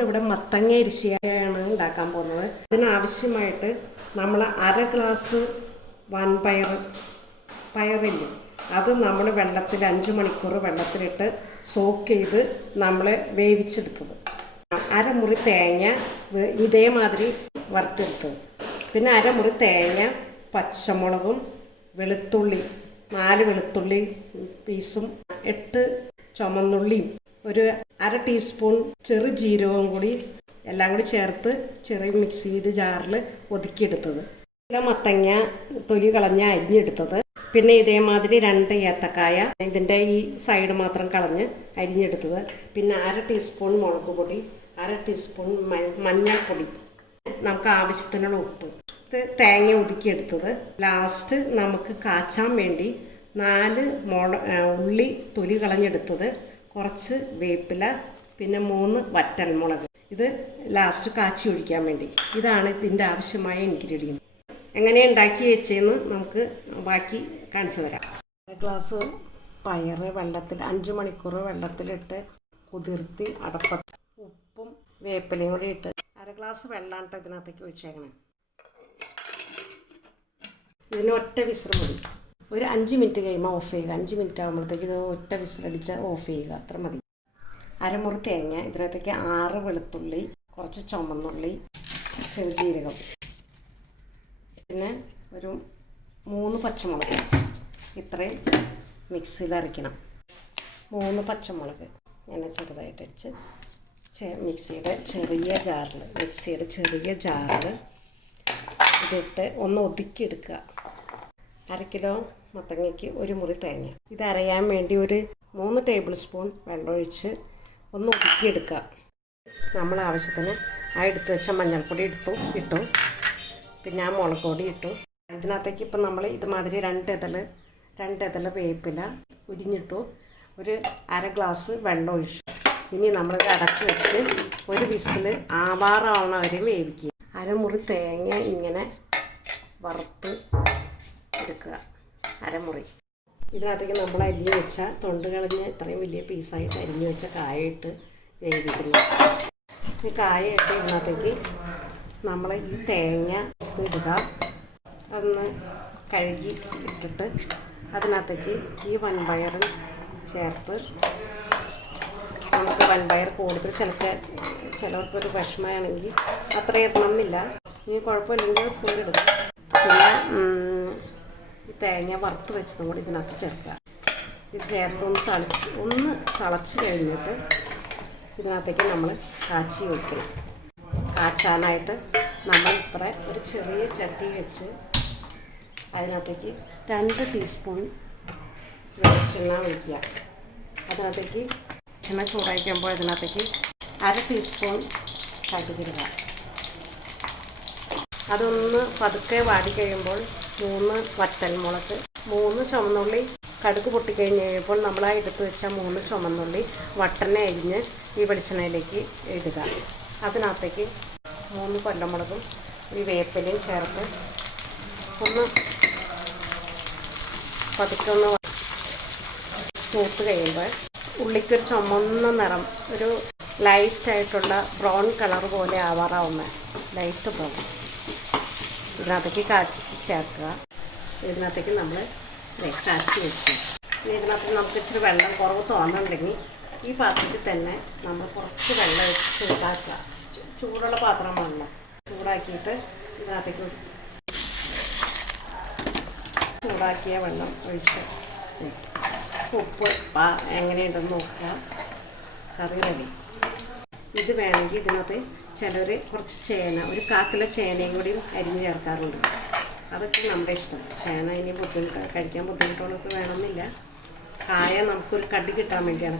നമ്മളിവിടെ മത്തങ്ങ എരിശ്ശിയാണ് ഉണ്ടാക്കാൻ പോകുന്നത്. ഇതിനാവശ്യമായിട്ട് നമ്മൾ അര ഗ്ലാസ് പയറില്ലേ, അത് നമ്മൾ വെള്ളത്തിൽ 5 മണിക്കൂർ വെള്ളത്തിലിട്ട് സോക്ക് ചെയ്ത് നമ്മൾ വേവിച്ചെടുത്തത്. അരമുറി തേങ്ങ ഇതേമാതിരി വറുത്തെടുത്തത്. പിന്നെ അരമുറി തേങ്ങ, പച്ചമുളകും വെളുത്തുള്ളി 4 വെളുത്തുള്ളി പീസും 8 ചുമന്നുള്ളിയും ഒരു അര ടീസ്പൂൺ ചെറു ജീരകവും കൂടി എല്ലാം കൂടി ചേർത്ത് ചെറിയ മിക്സിയുടെ ജാറിൽ ഒതുക്കിയെടുത്തത്. മത്തങ്ങ തൊലി കളഞ്ഞ് അരിഞ്ഞെടുത്തത്. പിന്നെ ഇതേമാതിരി 2 ഏത്തക്കായ ഇതിൻ്റെ ഈ സൈഡ് മാത്രം കളഞ്ഞ് അരിഞ്ഞെടുത്തത്. പിന്നെ അര ടീസ്പൂൺ മുളക് പൊടി, അര ടീസ്പൂൺ മഞ്ഞൾപ്പൊടി, നമുക്ക് ആവശ്യത്തിനുള്ള ഉപ്പ്, ഇത് തേങ്ങ ഒതുക്കിയെടുത്തത്. ലാസ്റ്റ് നമുക്ക് കാച്ചാൻ വേണ്ടി 4 ഉള്ളി തൊലി കളഞ്ഞെടുത്തത്, കുറച്ച് വേപ്പില, പിന്നെ 3 വറ്റൽമുളക്. ഇത് ലാസ്റ്റ് കാച്ചി ഒഴിക്കാൻ വേണ്ടി. ഇതാണ് ഇതിൻ്റെ ആവശ്യമായ ഇൻഗ്രീഡിയൻസ്. എങ്ങനെ ഉണ്ടാക്കി വെച്ചതെന്ന് നമുക്ക് ബാക്കി കാണിച്ചു തരാം. 1 ഗ്ലാസ് പയർ വെള്ളത്തിൽ 5 മണിക്കൂർ വെള്ളത്തിലിട്ട് കുതിർത്തി അടപ്പത്ത് ഉപ്പും വേപ്പിലയും കൂടി ഇട്ട് 1 ഗ്ലാസ് വെള്ളമാണ് ഇതിനകത്തേക്ക് ഒഴിച്ചേക്കണം. ഇതിന് ഒറ്റ വിസിൽ മതി. ഒരു 5 മിനിറ്റ് കഴിയുമ്പോൾ ഓഫ് ചെയ്യുക. 5 മിനിറ്റ് ആകുമ്പോഴത്തേക്ക് ഇത് ഒറ്റ വിസിലടിച്ച് ഓഫ് ചെയ്യുക, അത്ര മതി. അരമുറി തേങ്ങ, ഇതിനകത്തേക്ക് 6 വെളുത്തുള്ളി, കുറച്ച് ചുമന്നുള്ളി, ചെറുജീരകം, പിന്നെ ഒരു 3 പച്ചമുളക്, ഇത്രയും മിക്സിയിൽ അരയ്ക്കണം. 3 പച്ചമുളക് ഞാൻ ചെറുതായിട്ട് അടിച്ച് മിക്സിയുടെ ചെറിയ ജാറിൽ ഇതിട്ട് ഒന്ന് ഒതുക്കിയെടുക്കുക. 1 കിലോ മത്തങ്ങയ്ക്ക് 1 മുറി തേങ്ങ. ഇത് അരയാൻ വേണ്ടി ഒരു 3 ടേബിൾ സ്പൂൺ വെള്ളമൊഴിച്ച് ഒന്ന് ഒതുക്കിയെടുക്കുക. നമ്മൾ ആവശ്യത്തിന് ആ എടുത്ത് വെച്ച മഞ്ഞൾപ്പൊടി ഇട്ടു, പിന്നെ ആ മുളക് പൊടി ഇട്ടു. ഇതിനകത്തേക്ക് ഇപ്പം നമ്മൾ ഇതുമാതിരി 2 ഇതൾ വേപ്പില ഉരിഞ്ഞിട്ടു, ഒരു 1/2 ഗ്ലാസ് വെള്ളം ഒഴിച്ചു. ഇനി നമ്മളിത് അടച്ച് വെച്ച് ഒരു വിസിൽ ആവാറാവണ വരെ വേവിക്കുക. അരമുറി തേങ്ങ ഇങ്ങനെ വറുത്ത് എടുക്കുക, അരമുറി. ഇതിനകത്തേക്ക് നമ്മൾ അരിഞ്ഞ് വെച്ച തൊണ്ട് കളഞ്ഞ് ഇത്രയും വലിയ പീസായിട്ട് അരിഞ്ഞ് വെച്ച കായിട്ട് വേവിക്കുന്നു. ഈ കായിട്ട് ഇതിനകത്തേക്ക് നമ്മൾ ഈ തേങ്ങ ഇടുക. അതൊന്ന് കഴുകി ഇട്ടിട്ട് അതിനകത്തേക്ക് ഈ വൻപയറും ചേർത്ത്, നമുക്ക് വൻപയർ കൂടുതൽ ചിലവർക്കൊരു വിഷമമാണെങ്കിൽ അത്ര എത്തണമെന്നില്ല, ഇനി കുഴപ്പമില്ലെങ്കിൽ കൂടുതലിടുക. പിന്നെ ഈ തേങ്ങ വറുത്ത് വെച്ചതും കൂടി ഇതിനകത്ത് ചേർക്കുക. ഇത് ചേർത്ത് ഒന്ന് തിളച്ച് കഴിഞ്ഞിട്ട് ഇതിനകത്തേക്ക് നമ്മൾ കാച്ചി വയ്ക്കണം. കാച്ചാനായിട്ട് നമ്മൾ ഒരു ചെറിയ ചട്ടി വെച്ച് അതിനകത്തേക്ക് 2 ടീസ്പൂൺ വെളിച്ചെണ്ണ ഒഴിക്കുക. അതിനകത്തേക്ക് എണ്ണ ചൂടായിക്കുമ്പോൾ ഇതിനകത്തേക്ക് 1/2 ടീസ്പൂൺ കടുകിടുക. അതൊന്ന് പതുക്കെ വാടിക്കഴിയുമ്പോൾ 3 വറ്റൽമുളക്, 3 ചുമന്നുള്ളി, കടുക് പൊട്ടിക്കഴിഞ്ഞ് കഴിയുമ്പോൾ നമ്മൾ ആ എടുത്ത് വെച്ച 3 ചുമന്നുള്ളി വട്ടനെ അരിഞ്ഞ് ഈ വെളിച്ചെണ്ണയിലേക്ക് ഇടുക. അതിനകത്തേക്ക് 3 കൊല്ലമുളകും ഈ വേപ്പിലയും ചേർത്ത് ഒന്ന് പതുക്കെ ഒന്ന് മൂത്ത് കഴിയുമ്പോൾ ഉള്ളിക്കൊരു ചുമന്ന നിറം, ഒരു ലൈറ്റായിട്ടുള്ള ബ്രൗൺ കളർ പോലെ ആവാറാവുന്ന ലൈറ്റ് ബ്രൗൺ ഇതിനകത്തേക്ക് കാച്ചി ചേർക്കുക. ഇതിനകത്തേക്ക് നമ്മൾ കാച്ചി വെക്കുക. ഇതിനകത്ത് നമുക്ക് ഇച്ചിരി വെള്ളം കുറവ് തോന്നുന്നുണ്ടെങ്കിൽ ഈ പാത്രത്തിൽ തന്നെ നമ്മൾ കുറച്ച് വെള്ളം വെച്ച് ചൂടാക്കുക. ചൂടുള്ള പാത്രം വെള്ളം ചൂടാക്കിയിട്ട് ഇതിനകത്തേക്ക് ചൂടാക്കിയ വെള്ളം ഒഴിച്ച് ഉപ്പ് എങ്ങനെയുണ്ടെന്ന് നോക്കുക. കറി റെഡി. ഇത് വേണമെങ്കിൽ ഇതിനകത്ത് ചിലർ കുറച്ച് ചേന, ഒരു 1/4 കിലോ ചേനയും കൂടി അരിഞ്ഞ് ചേർക്കാറുണ്ട്. അതൊക്കെ നമ്മുടെ ഇഷ്ടം. ചേന ഇനി കഴിക്കാൻ ബുദ്ധിമുട്ടുള്ളവർക്ക് വേണമെന്നില്ല. കായ നമുക്കൊരു കടി കിട്ടാൻ വേണ്ടിയാണ്